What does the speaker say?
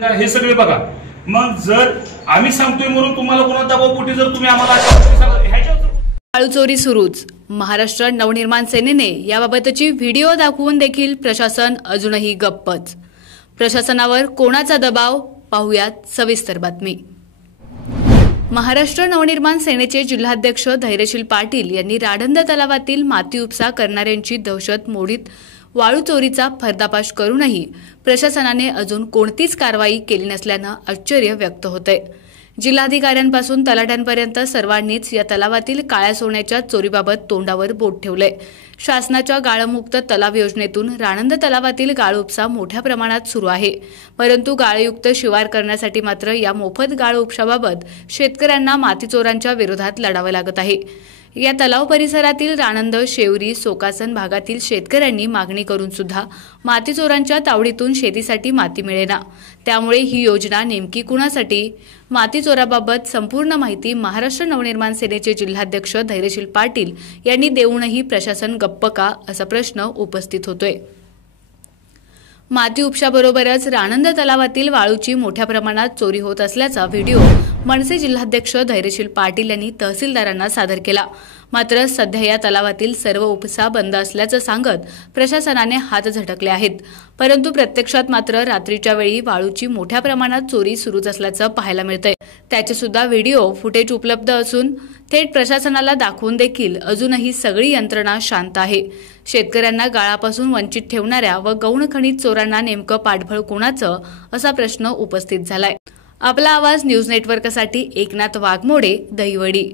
हे सगळे बघा। मग जर आम्ही सांगतोय म्हणून तुम्हाला कोणा दबावपोटी जर तुम्ही आम्हाला वाळू चोरी सुरूच। महाराष्ट्र नवनिर्माण सेनेने याबाबतची व्हिडिओ दाखवून देखील प्रशासन अजूनही गप्पच। प्रशासनावर कोणाचा दबाव पाहूयात सविस्तर बातमी। महाराष्ट्र नवनिर्माण सेनेचे जिल्हाध्यक्ष धैर्यशील पाटील यांनी राडंद तलावातील माती उपसा करणाऱ्यांची दहशत मोडीत वाळू चोरीचा पर्दाफाश करूनही प्रशासनाने अजून कोणतीच कारवाई केली नसल्याने आश्चर्य व्यक्त होते। जिल्हाधिकाऱ्यांपासून तलाठ्यांपर्यंत सर्वांनीच या तलावातील काळ्या सोन्याच्या चोरीबाबत तोंडावर बोट ठेवले। शासनाच्या गाळमुक्त तलाव योजनेतून राणंद तलावातील गाळ उपसा मोठ्या प्रमाणात सुरू आहे, परंतु गाळयुक्त शिवार करण्यासाठी मात्र या मोफत गाळ उपशाबाबत शेतकऱ्यांना मातीचोरांच्या विरोधात लढावे लागत आहे। या तलाव परिसरातील राणंद, शेवरी, सोकासन भागातील शेतकऱ्यांनी मागणी करून सुद्धा मातीचोरांच्या तावडीतून शेतीसाठी माती मिळेना। त्यामुळे ही योजना नेमकी कुणासाठी? मातीचोराबाबत संपूर्ण माहिती महाराष्ट्र नवनिर्माण सेनेचे जिल्हाध्यक्ष धैर्यशील पाटील यांनी देऊनही प्रशासन गप्प का, असा प्रश्न उपस्थित होतोय। माती उपशाबरोबरच राणंद तलावातील वाळूची मोठ्या प्रमाणात चोरी होत असल्याचा व्हिडिओ मनसे जिल्हाध्यक्ष धैर्यशील पाटील यांनी तहसीलदारांना सादर केला। मात्र सध्या या तलावातील सर्व उपसा बंद असल्याचं सांगत प्रशासनाने हात झटकले आहेत, परंतु प्रत्यक्षात मात्र रात्रीच्या वेळी वाळूची मोठ्या प्रमाणात चोरी सुरूच असल्याचं पाहायला मिळतंय। त्याचे सुद्धा व्हिडिओ फुटेज उपलब्ध असून थेट प्रशासनाला दाखवून देखील अजूनही सगळी यंत्रणा शांत आहे। शेतकऱ्यांना गाळापासून वंचित ठेवणाऱ्या व गौण खनिज चोरांना नेमकं पाठबळ कोणाचं, असा प्रश्न उपस्थित झालाय। आपला आवाज न्यूज नेटवर्कसाठी एकनाथ वाघमोडे, दहिवडी।